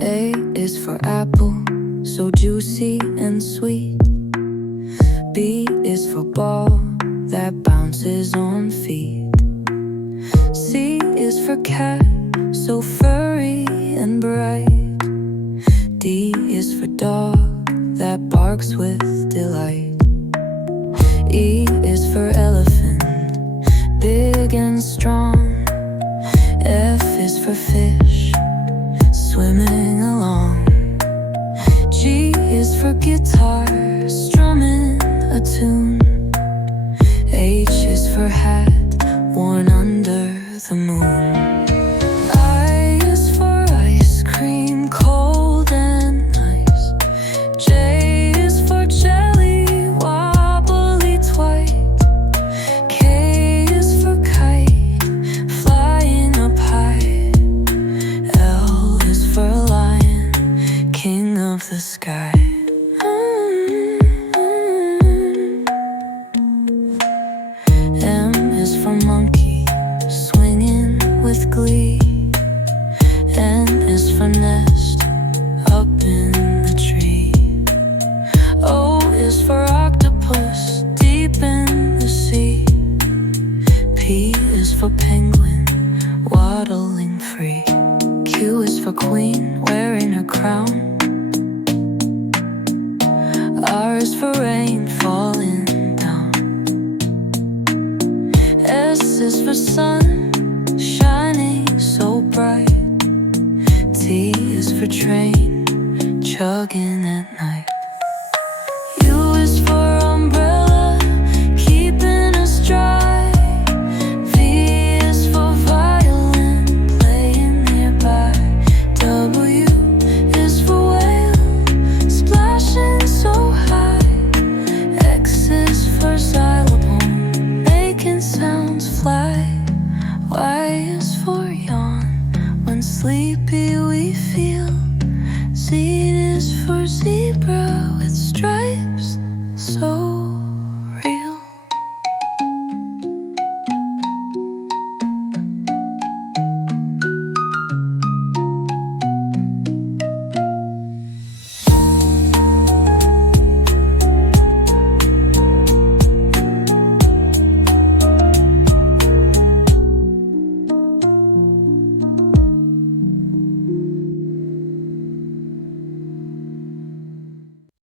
A is for apple, so juicy and sweet. B is for ball that bounces on feet. C is for cat, so furry and bright. D is for dog that barks with delight. E is for elephant, big and strong. F is for fish, swimming along. G is for guitar, strumming a tune. H is for hat, worn under the moon. I is for ice cream, cold and nice. J is for jelly, wobbly twite. K is for kite, flying up high. L is for lion, king of the sky. M is for monkey, swinging with glee. N is for nest, up in the tree. O is for octopus, deep in the sea. P is for penguin, waddling free. Q is for queen, wearing her crown. R is for rain, falling down. S is for sun, shining so bright. T is for train, chugging at night. U is for umbrella, keeping us dry. V is for violin, playing nearby. W is for whale, splashing so high. X is for xylophone, making sounds fly. Y is